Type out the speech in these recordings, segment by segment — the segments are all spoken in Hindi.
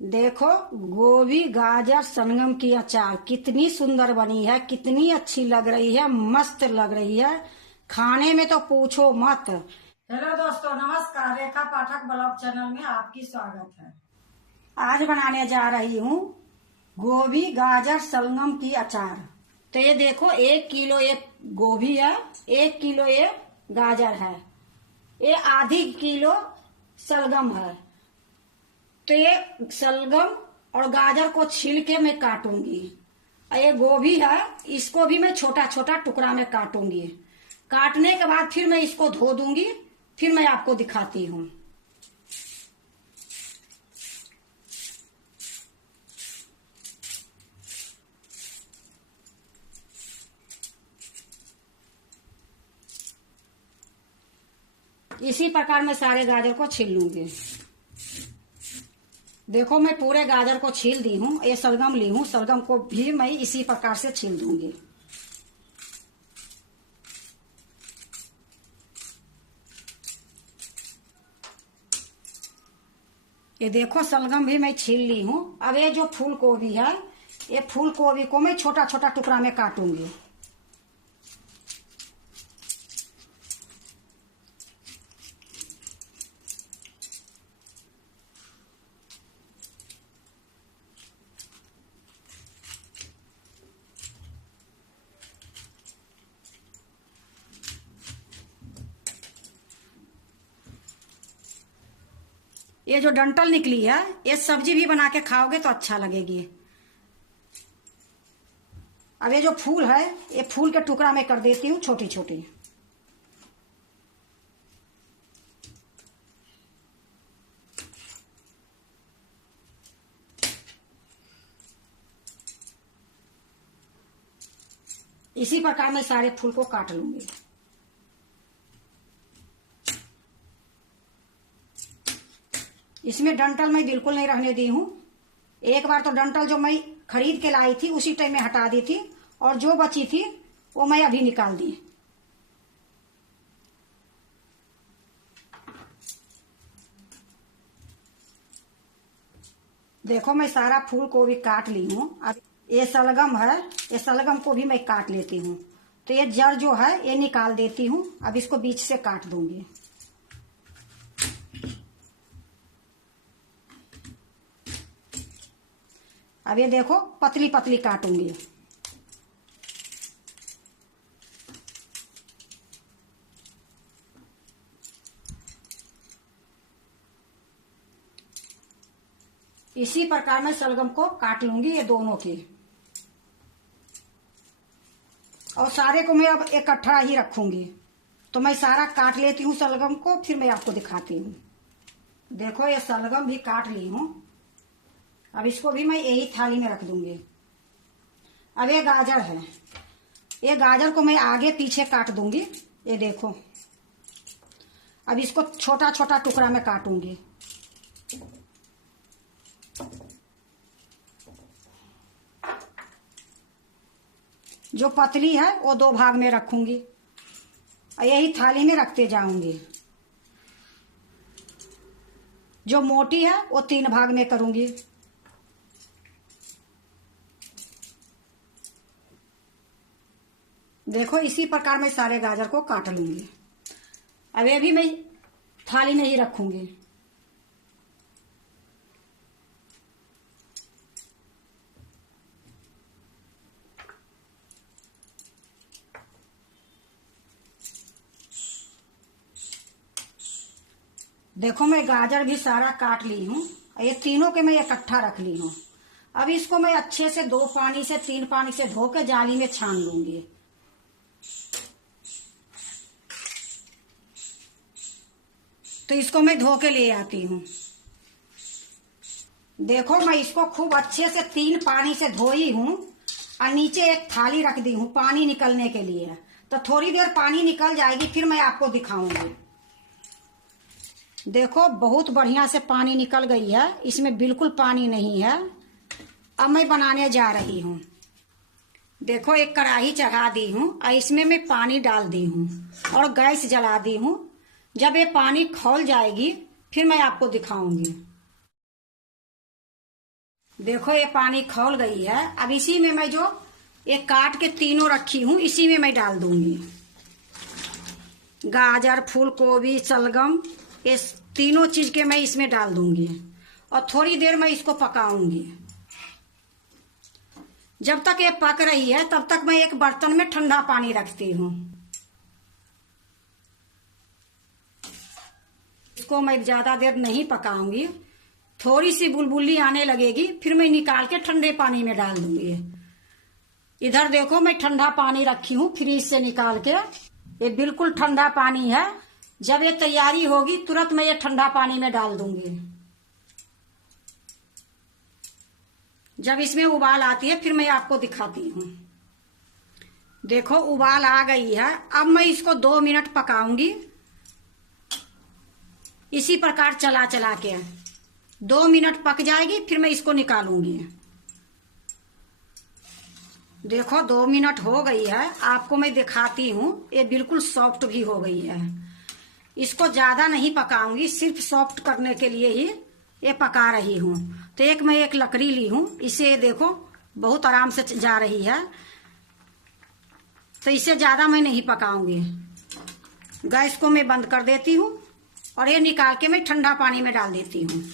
देखो, गोभी गाजर सलगम की अचार कितनी सुंदर बनी है, कितनी अच्छी लग रही है, मस्त लग रही है। खाने में तो पूछो मत। हेलो दोस्तों, नमस्कार। रेखा पाठक ब्लॉग चैनल में आपकी स्वागत है। आज बनाने जा रही हूँ गोभी गाजर सलगम की अचार। तो ये देखो, 1 किलो एक गोभी है, 1 किलो ये गाजर है, ये आधी किलो सलगम है। तो ये सलगम और गाजर को छील के मैं काटूंगी। और ये गोभी है, इसको भी मैं छोटा छोटा टुकड़ा में काटूंगी। काटने के बाद फिर मैं इसको धो दूंगी, फिर मैं आपको दिखाती हूँ। इसी प्रकार मैं सारे गाजर को छील लूंगी। देखो, मैं पूरे गाजर को छील दी हूँ। ये सलगम ली हूँ, सलगम को भी मैं इसी प्रकार से छील दूंगी। ये देखो, सलगम भी मैं छील ली हूँ। अब ये जो फूल गोभी है, ये फूल गोभी को मैं छोटा छोटा टुकड़ा में काटूंगी। ये जो डंठल निकली है, ये सब्जी भी बना के खाओगे तो अच्छा लगेगी। अब ये जो फूल है, ये फूल के टुकड़ा में कर देती हूँ छोटी छोटी। इसी प्रकार मैं सारे फूल को काट लूंगी। इसमें डंठल मैं बिल्कुल नहीं रहने दी हूँ। एक बार तो डंठल जो मैं खरीद के लाई थी उसी टाइम में हटा दी थी, और जो बची थी वो मैं अभी निकाल दी। देखो, मैं सारा फूल को भी काट ली हूँ। अब ये सलगम है, ये सलगम को भी मैं काट लेती हूँ। तो ये जड़ जो है ये निकाल देती हूँ। अब इसको बीच से काट दूंगी। अब ये देखो, पतली पतली काटूंगी। इसी प्रकार मैं सलगम को काट लूंगी, ये दोनों की। और सारे को मैं अब इकट्ठा ही रखूंगी। तो मैं सारा काट लेती हूँ सलगम को, फिर मैं आपको दिखाती हूँ। देखो, ये सलगम भी काट ली हूँ। अब इसको भी मैं यही थाली में रख दूंगी। अब ये गाजर है, ये गाजर को मैं आगे पीछे काट दूंगी। ये देखो, अब इसको छोटा छोटा टुकड़ा में काटूंगी। जो पतली है वो 2 भाग में रखूंगी और यही थाली में रखते जाऊंगी। जो मोटी है वो 3 भाग में करूंगी। देखो, इसी प्रकार मैं सारे गाजर को काट लूंगी। अब ये भी मैं थाली में ही रखूंगी। देखो, मैं गाजर भी सारा काट ली हूँ। ये तीनों के मैं इकट्ठा रख ली हूँ। अब इसको मैं अच्छे से 2 पानी से 3 पानी से धो के जाली में छान लूंगी। तो इसको मैं धो के ले आती हूँ। देखो, मैं इसको खूब अच्छे से 3 पानी से धोई हूँ और नीचे एक थाली रख दी हूँ पानी निकलने के लिए। तो थोड़ी देर पानी निकल जाएगी, फिर मैं आपको दिखाऊंगी। देखो, बहुत बढ़िया से पानी निकल गई है, इसमें बिल्कुल पानी नहीं है। अब मैं बनाने जा रही हूँ। देखो, एक कढ़ाई चढ़ा दी हूँ और इसमें मैं पानी डाल दी हूँ और गैस जला दी हूँ। जब ये पानी खौल जाएगी फिर मैं आपको दिखाऊंगी। देखो ये पानी खौल गई है। अब इसी में मैं जो ये काट के तीनों रखी हूँ इसी में मैं डाल दूंगी। गाजर, फूल गोभी, शलगम, ये तीनों चीज के मैं इसमें डाल दूंगी और थोड़ी देर मैं इसको पकाऊंगी। जब तक ये पक रही है तब तक मैं एक बर्तन में ठंडा पानी रखती हूँ। इसको मैं ज्यादा देर नहीं पकाऊंगी, थोड़ी सी बुलबुली आने लगेगी फिर मैं निकाल के ठंडे पानी में डाल दूंगी। इधर देखो मैं ठंडा पानी रखी हूँ फ्रिज से निकाल के, ये बिल्कुल ठंडा पानी है। जब ये तैयारी होगी तुरंत मैं ये ठंडा पानी में डाल दूंगी। जब इसमें उबाल आती है फिर मैं आपको दिखाती हूँ। देखो उबाल आ गई है। अब मैं इसको 2 मिनट पकाऊंगी इसी प्रकार चला चला के। 2 मिनट पक जाएगी फिर मैं इसको निकालूंगी। देखो 2 मिनट हो गई है, आपको मैं दिखाती हूँ। ये बिल्कुल सॉफ्ट भी हो गई है। इसको ज्यादा नहीं पकाऊंगी, सिर्फ सॉफ्ट करने के लिए ही ये पका रही हूँ। तो मैं एक लकड़ी ली हूँ, इसे देखो बहुत आराम से जा रही है। तो इसे ज्यादा मैं नहीं पकाऊंगी। गैस को मैं बंद कर देती हूँ और ये निकाल के मैं ठंडा पानी में डाल देती हूँ।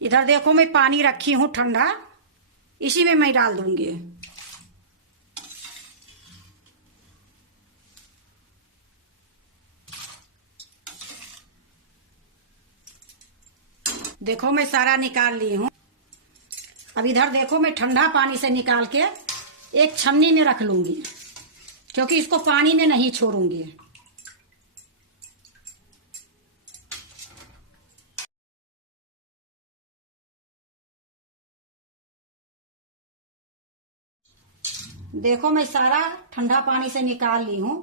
इधर देखो मैं पानी रखी हूँ ठंडा, इसी में मैं डाल दूंगी। देखो मैं सारा निकाल ली हूँ। अब इधर देखो मैं ठंडा पानी से निकाल के एक छन्नी में रख लूंगी, क्योंकि इसको पानी में नहीं छोड़ूंगी। देखो मैं सारा ठंडा पानी से निकाल ली हूँ।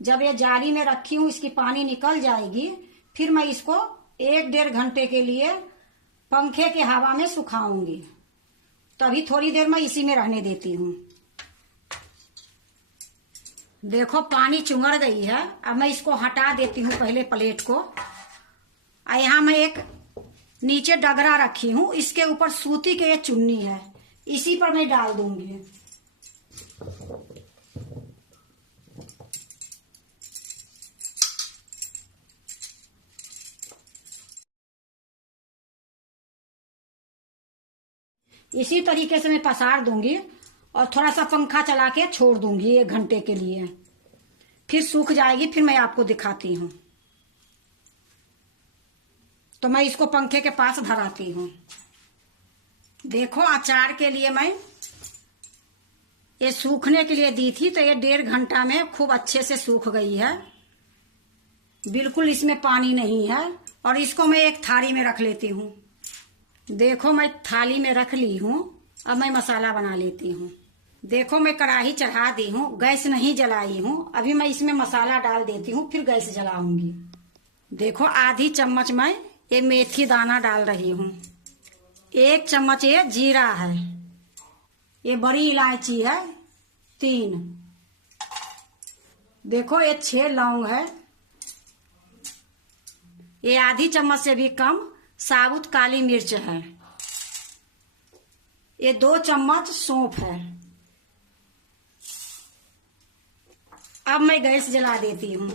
जब ये जाली में रखी हूँ इसकी पानी निकल जाएगी, फिर मैं इसको 1-1.5 घंटे के लिए पंखे के हवा में सुखाऊंगी। तभी थोड़ी देर मैं इसी में रहने देती हूँ। देखो पानी चुंगड़ गई है। अब मैं इसको हटा देती हूँ पहले प्लेट को। यहाँ मैं एक नीचे डगरा रखी हूँ, इसके ऊपर सूती के ये चुन्नी है, इसी पर मैं डाल दूंगी। इसी तरीके से मैं पसार दूंगी और थोड़ा सा पंखा चला के छोड़ दूंगी 1 घंटे के लिए। फिर सूख जाएगी, फिर मैं आपको दिखाती हूँ। तो मैं इसको पंखे के पास धराती हूँ। देखो अचार के लिए मैं ये सूखने के लिए दी थी, तो ये 1.5 घंटा में खूब अच्छे से सूख गई है। बिल्कुल इसमें पानी नहीं है। और इसको मैं एक थाली में रख लेती हूँ। देखो मैं थाली में रख ली हूँ। अब मैं मसाला बना लेती हूँ। देखो मैं कढ़ाई चढ़ा दी हूँ, गैस नहीं जलाई हूँ। अभी मैं इसमें मसाला डाल देती हूँ, फिर गैस जलाऊंगी। देखो आधी चम्मच मैं ये मेथी दाना डाल रही हूँ। 1 चम्मच ये जीरा है। ये बड़ी इलायची है 3। देखो ये 6 लौंग है। ये आधी चम्मच से भी कम साबुत काली मिर्च है। ये 2 चम्मच सौंफ है। अब मैं गैस जला देती हूँ।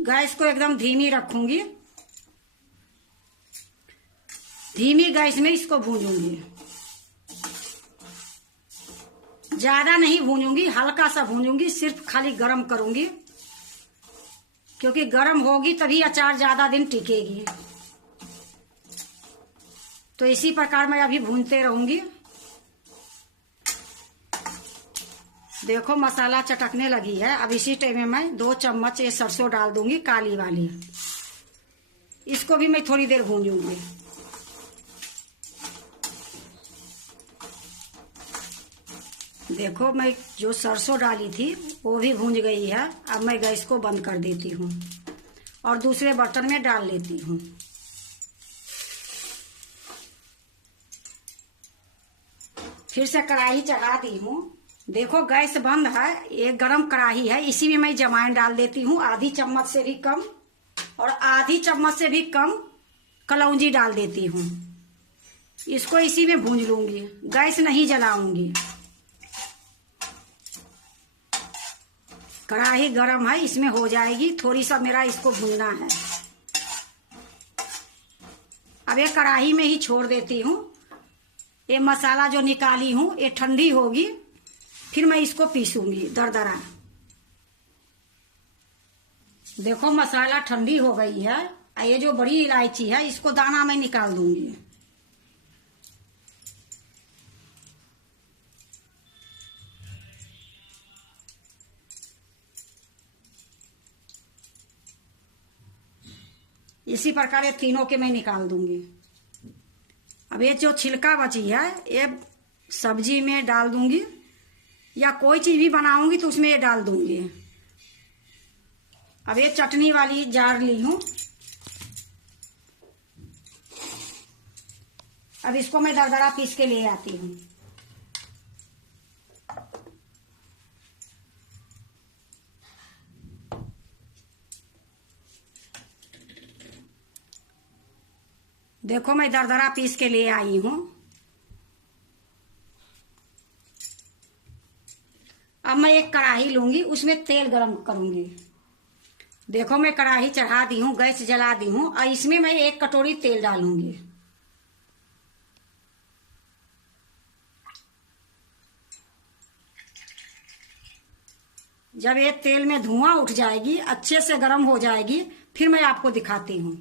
गैस को एकदम धीमी रखूंगी। धीमी गैस में इसको भूनूंगी। ज्यादा नहीं भूनूंगी, हल्का सा भूनूंगी, सिर्फ खाली गरम करूंगी, क्योंकि गरम होगी तभी अचार ज्यादा दिन टिकेगी। तो इसी प्रकार मैं अभी भूनते रहूंगी। देखो मसाला चटकने लगी है। अब इसी टाइम में मैं 2 चम्मच ये सरसों डाल दूंगी, काली वाली। इसको भी मैं थोड़ी देर भूनूंगी। देखो मैं जो सरसों डाली थी वो भी भून गई है। अब मैं गैस को बंद कर देती हूँ और दूसरे बर्तन में डाल लेती हूँ। फिर से कढ़ाई चढ़ा दी हूँ। देखो गैस बंद है, एक गरम कढ़ाई है, इसी में मैं जमाइन डाल देती हूँ। आधी चम्मच से भी कम और आधी चम्मच से भी कम कलौंजी डाल देती हूँ। इसको इसी में भूंज लूंगी, गैस नहीं जलाऊंगी। कढ़ाई गरम है, इसमें हो जाएगी। थोड़ी सा मेरा इसको भूनना है। अब ये कढ़ाई में ही छोड़ देती हूँ। ये मसाला जो निकाली हूँ ये ठंडी होगी, फिर मैं इसको पीसूंगी दरदरा। देखो मसाला ठंडी हो गई है। ये जो बड़ी इलायची है इसको दाना मैं निकाल दूंगी। इसी प्रकार ये तीनों के मैं निकाल दूंगी। अब ये जो छिलका बची है ये सब्जी में डाल दूंगी, या कोई चीज भी बनाऊंगी तो उसमें ये डाल दूंगी। अब ये चटनी वाली जार ली हूं। अब इसको मैं दरदरा पीस के ले आती हूँ। देखो मैं दरदरा पीस के ले आई हूँ। अब मैं एक कढ़ाई लूंगी, उसमें तेल गरम करूंगी। देखो मैं कढ़ाई चढ़ा दी हूँ, गैस जला दी हूँ, और इसमें मैं 1 कटोरी तेल डालूंगी। जब ये तेल में धुआं उठ जाएगी, अच्छे से गर्म हो जाएगी, फिर मैं आपको दिखाती हूँ।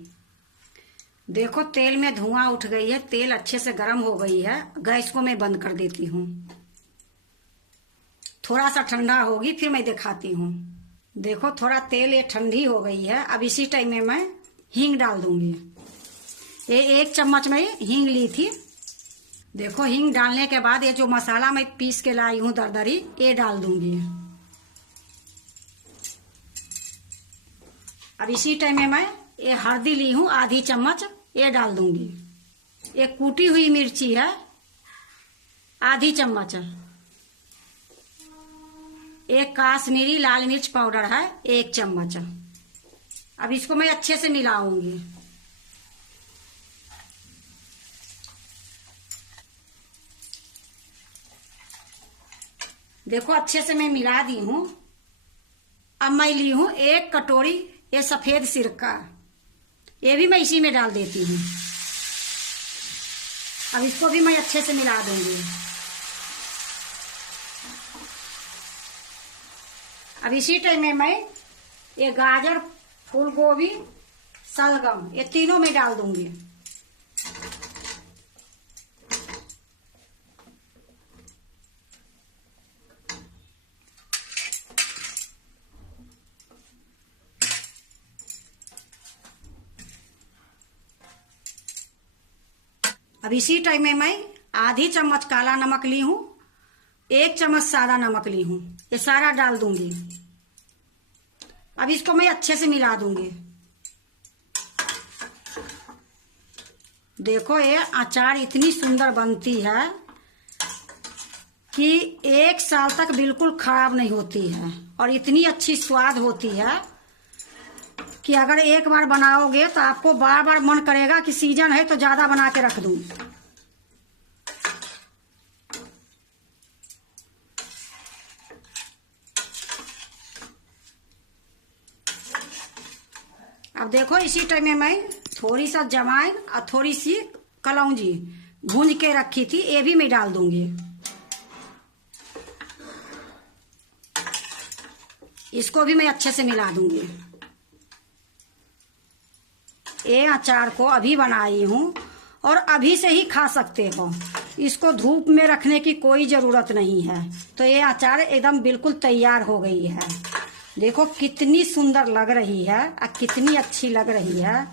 देखो तेल में धुआं उठ गई है, तेल अच्छे से गर्म हो गई है। गैस को मैं बंद कर देती हूँ। थोड़ा सा ठंडा होगी फिर मैं दिखाती हूँ। देखो थोड़ा तेल ये ठंडी हो गई है। अब इसी टाइम में मैं हींग डाल दूंगी। ये 1 चम्मच मैं हींग ली थी। देखो हींग डालने के बाद ये जो मसाला मैं पीस के लाई हूँ दरदरी, ये डाल दूंगी। अब इसी टाइम में मैं ये हल्दी ली हूँ आधी चम्मच, ये डाल दूंगी। एक कूटी हुई मिर्ची है आधी चम्मच। एक काश्मीरी लाल मिर्च पाउडर है 1 चम्मच। अब इसको मैं अच्छे से मिलाऊंगी। देखो अच्छे से मैं मिला दी हूं। अब मैं ली हूं 1 कटोरी ये सफेद सिरका, ये भी मैं इसी में डाल देती हूँ। अब इसको भी मैं अच्छे से मिला दूंगी। अब इसी टाइम में मैं ये गाजर, फूल गोभी, सलगम, ये तीनों में डाल दूंगी। अब इसी टाइम में मैं आधी चम्मच काला नमक ली हूं, 1 चम्मच सादा नमक ली हूं, ये सारा डाल दूंगी। अब इसको मैं अच्छे से मिला दूंगी। देखो ये अचार इतनी सुंदर बनती है कि 1 साल तक बिल्कुल खराब नहीं होती है, और इतनी अच्छी स्वाद होती है कि अगर एक बार बनाओगे तो आपको बार बार मन करेगा कि सीजन है तो ज्यादा बना के रख दूं। अब देखो इसी टाइम में मैं थोड़ी सा जमाइन और थोड़ी सी कलौंजी भून के रखी थी, ये भी मैं डाल दूंगी। इसको भी मैं अच्छे से मिला दूंगी। ये अचार को अभी बनाई हूँ और अभी से ही खा सकते हो, इसको धूप में रखने की कोई जरूरत नहीं है। तो ये अचार एकदम बिल्कुल तैयार हो गई है। देखो कितनी सुंदर लग रही है और कितनी अच्छी लग रही है।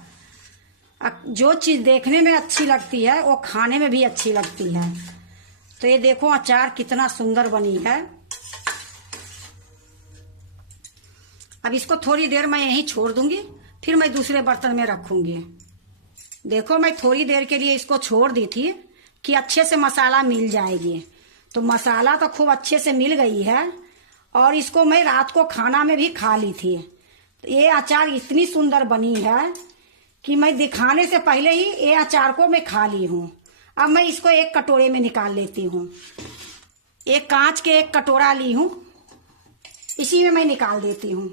जो चीज देखने में अच्छी लगती है वो खाने में भी अच्छी लगती है। तो ये देखो अचार कितना सुंदर बनी है। अब इसको थोड़ी देर मैं यहीं छोड़ दूंगी, फिर मैं दूसरे बर्तन में रखूंगी। देखो मैं थोड़ी देर के लिए इसको छोड़ दी थी कि अच्छे से मसाला मिल जाएगी। तो मसाला तो खूब अच्छे से मिल गई है, और इसको मैं रात को खाना में भी खा ली थी। तो ये अचार इतनी सुंदर बनी है कि मैं दिखाने से पहले ही ये अचार को मैं खा ली हूँ। अब मैं इसको एक कटोरे में निकाल लेती हूँ। एक कांच के एक कटोरा ली हूँ, इसी में मैं निकाल देती हूँ।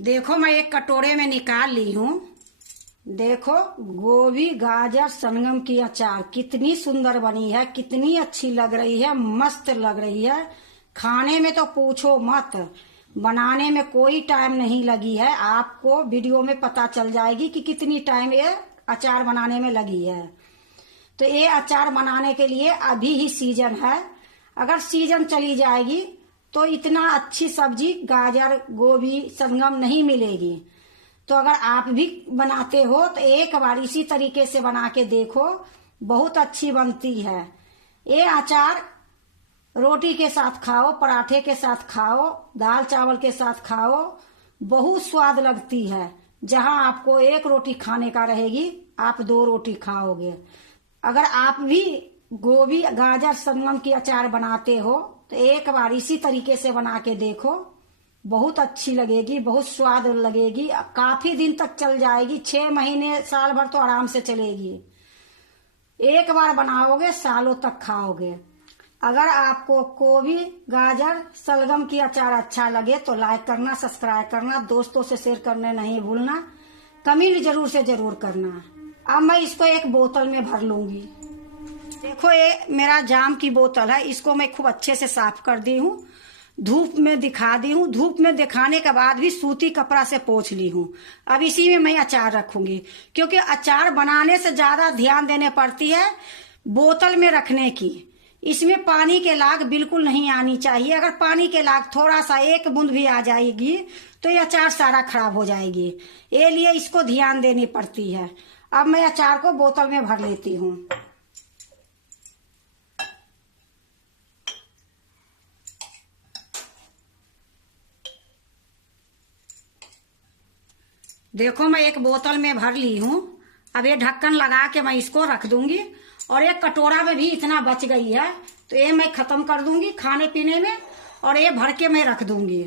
देखो मैं एक कटोरे में निकाल ली हूँ। देखो गोभी गाजर सलगम की अचार कितनी सुंदर बनी है, कितनी अच्छी लग रही है, मस्त लग रही है। खाने में तो पूछो मत, बनाने में कोई टाइम नहीं लगी है। आपको वीडियो में पता चल जाएगी कि कितनी टाइम ये अचार बनाने में लगी है। तो ये अचार बनाने के लिए अभी ही सीजन है। अगर सीजन चली जाएगी तो इतना अच्छी सब्जी गाजर गोभी सलगम नहीं मिलेगी। तो अगर आप भी बनाते हो तो एक बार इसी तरीके से बना के देखो, बहुत अच्छी बनती है। ये अचार रोटी के साथ खाओ, पराठे के साथ खाओ, दाल चावल के साथ खाओ, बहुत स्वाद लगती है। जहां आपको एक रोटी खाने का रहेगी, आप 2 रोटी खाओगे। अगर आप भी गोभी गाजर सलगम की अचार बनाते हो तो एक बार इसी तरीके से बना के देखो, बहुत अच्छी लगेगी, बहुत स्वाद लगेगी। काफी दिन तक चल जाएगी, 6 महीने साल भर तो आराम से चलेगी। एक बार बनाओगे सालों तक खाओगे। अगर आपको गोभी गाजर सलगम की अचार अच्छा लगे तो लाइक करना, सब्सक्राइब करना, दोस्तों से शेयर करने नहीं भूलना, कमेंट जरूर से जरूर करना। अब मैं इसको एक बोतल में भर लूंगी। देखो ये मेरा जाम की बोतल है, इसको मैं खूब अच्छे से साफ कर दी हूँ, धूप में दिखा दी हूँ। धूप में दिखाने के बाद भी सूती कपड़ा से पोंछ ली हूँ। अब इसी में मैं अचार रखूंगी, क्योंकि अचार बनाने से ज्यादा ध्यान देने पड़ती है बोतल में रखने की। इसमें पानी के लाग बिल्कुल नहीं आनी चाहिए। अगर पानी के लाग थोड़ा सा एक बूंद भी आ जाएगी तो ये अचार सारा खराब हो जाएगी। ये लिए इसको ध्यान देनी पड़ती है। अब मैं अचार को बोतल में भर लेती हूँ। देखो मैं एक बोतल में भर ली हूँ। अब ये ढक्कन लगा के मैं इसको रख दूंगी। और एक कटोरा में भी इतना बच गई है तो ये मैं खत्म कर दूंगी खाने पीने में, और ये भर के मैं रख दूंगी।